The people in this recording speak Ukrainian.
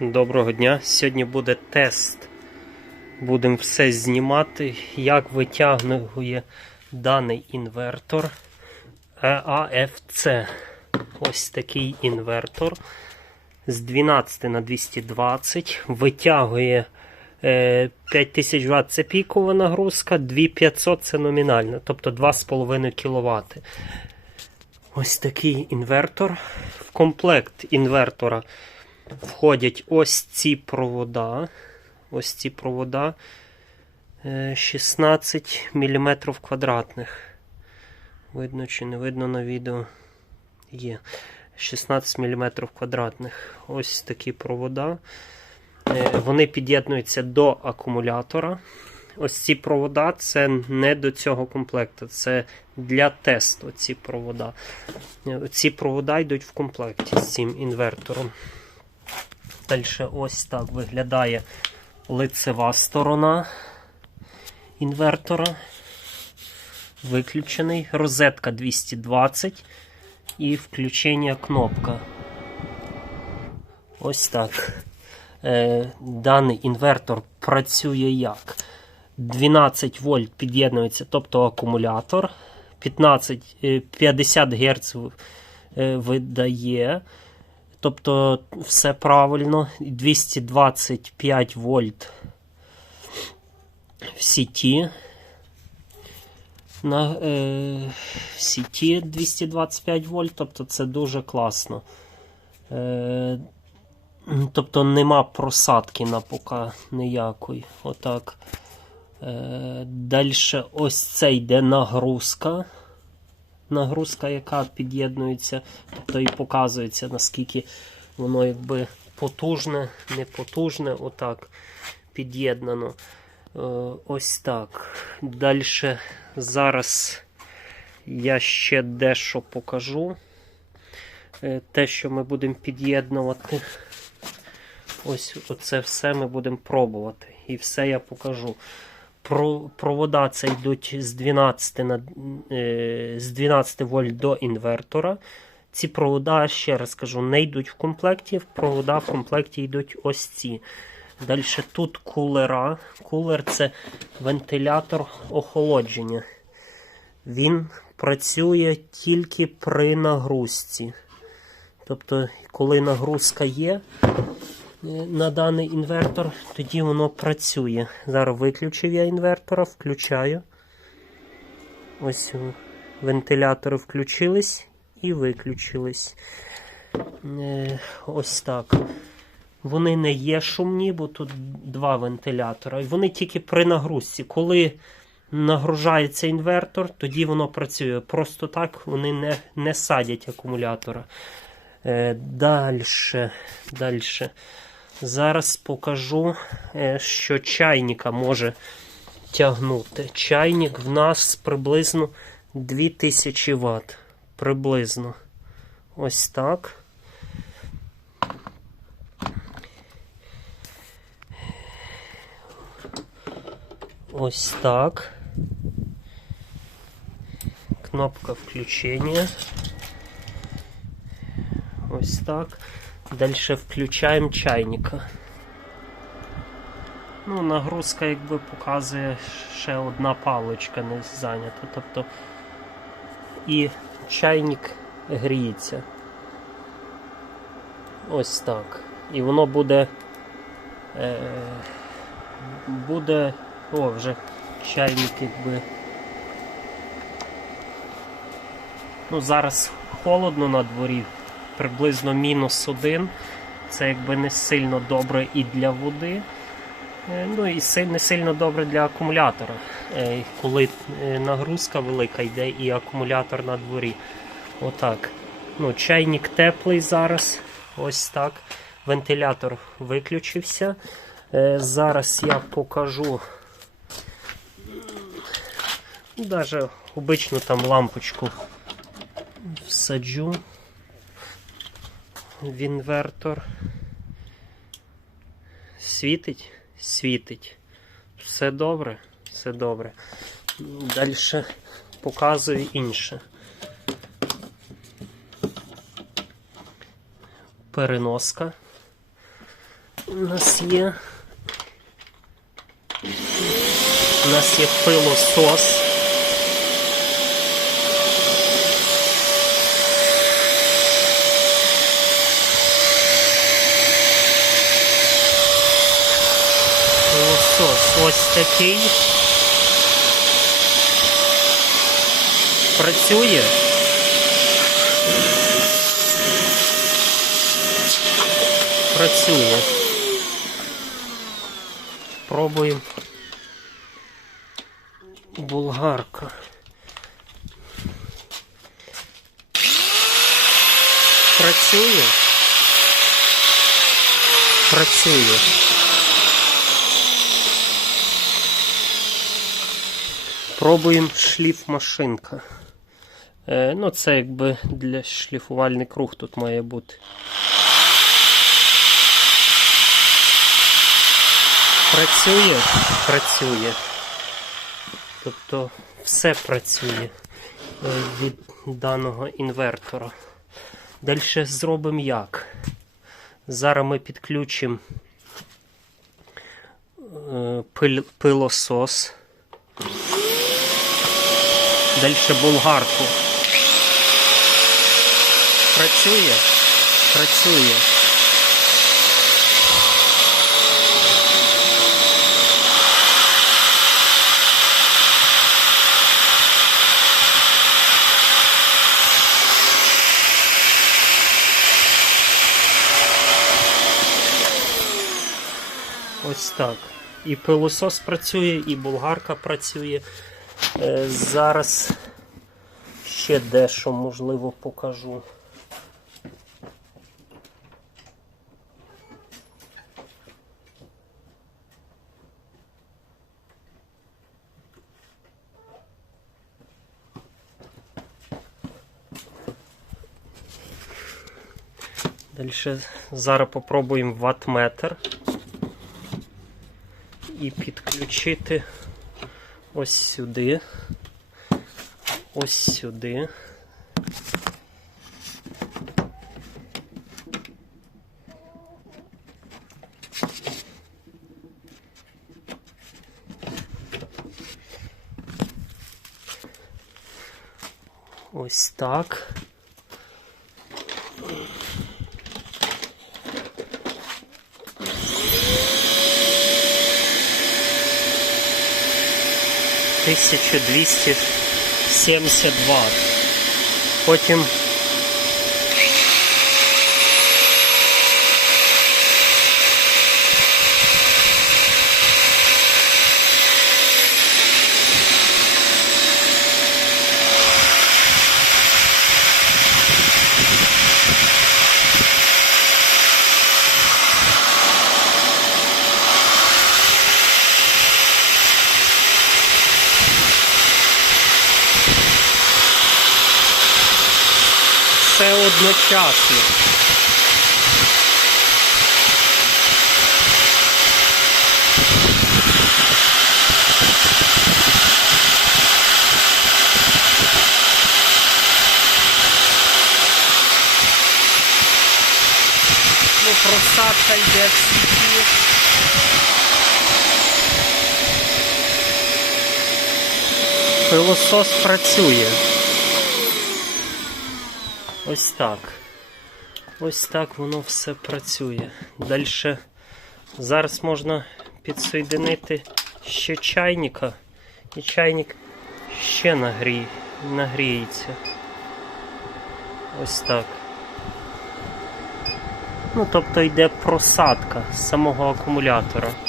Доброго дня. Сьогодні буде тест. Будемо все знімати, як витягує даний інвертор EAFC. Ось такий інвертор з 12 на 220. Витягує е, 5000 Вт це пікова нагрузка, 2500 це номінальна, тобто 2,5 кВт. Ось такий інвертор. В комплект інвертора входять ось ці провода. Ось ці провода е, 16 мм квадратних. Видно чи не видно на відео? Є. 16 мм квадратних. Ось такі провода. Е, Вони під'єднуються до акумулятора. Ось ці провода це не до цього комплекту, це для тесту ці провода. Е, Ці провода йдуть в комплекті з цим інвертором. Далі ось так виглядає лицева сторона інвертора. Виключений. Розетка 220 і включення кнопка. Ось так. Е, даний інвертор працює як? 12 вольт під'єднується, тобто акумулятор. 15, е, 50 Гц видає. Тобто все правильно. 225 вольт в сіті. На е, в сіті 225 вольт, тобто це дуже класно. Е, тобто нема просадки на пока ніякої. Отак. Е, Далі ось це йде нагрузка. Нагрузка, яка під'єднується, тобто і показується, наскільки воно якби потужне, не потужне, отак під'єднано. Е, Ось так. Далі зараз я ще дещо покажу. Е, Те, що ми будемо під'єднувати. Ось оце все ми будемо пробувати. І все я покажу. Про, провода це йдуть з 12 на, е, з 12 вольт до інвертора. Ці провода, ще раз кажу, не йдуть в комплекті. Провода в комплекті йдуть ось ці. Далі тут кулера. Кулер це вентилятор охолодження. Він працює тільки при нагрузці. Тобто, коли нагрузка є, на даний інвертор, тоді воно працює. Зараз виключив я інвертора, включаю. Ось вентилятори включились і виключились. Е, Ось так. Вони не є шумні, бо тут два вентилятора. Вони тільки при нагрузці. Коли нагружається інвертор, тоді воно працює. Просто так вони не, не садять акумулятора. Е, Дальше, дальше. Зараз покажу, е, що чайника може тягнути. Чайник в нас приблизно 2000 Вт. Приблизно. Ось так. Ось так. Кнопка включення. Ось так. Далі включаємо чайника. Ну, нагрузка, якби показує, ще одна паличка не зайнята. Тобто і чайник гріється. Ось так. І воно буде. Е, буде. О, вже чайник якби. Ну, зараз холодно на дворі приблизно мінус один. Це якби не сильно добре і для води. Е, Ну і не сильно добре для акумулятора. Е, Коли е, нагрузка велика йде і акумулятор на дворі. Отак. Ну, Чайник теплий зараз. Ось так. Вентилятор виключився. Зараз я покажу. Навіть обичну там лампочку всаджу в інвертор. Світить? Світить. Все добре, все добре. Далі показую інше. Переноска. у нас є. У нас є пилосос. Пилосос ось такий. Працює. Працює. Пробуємо. Булгарка. Працює. Працює. Пробуємо шліф машинка. Е, ну, це якби для шліфувальний круг тут має бути. Працює? Працює. Тобто все працює е, від даного інвертора. Далі зробимо як. Зараз ми підключимо е, пил- пилосос. Далі болгарку. Працює? Працює. Ось так. І пилосос працює, і болгарка працює. Е, Зараз ще дещо можливо покажу. Далі зараз попробуємо ватметр і підключити ось сюди, ось сюди. Ось так. Тисячу двісті сімдесят ватт. Потім все одночасно. Ну, просадка йде в сіті. Пилосос працює. Ось так. Ось так воно все працює. Далі зараз можна підсоєдинити ще чайника, і чайник ще нагріє, нагріється. Ось так. Ну, тобто йде просадка з самого акумулятора.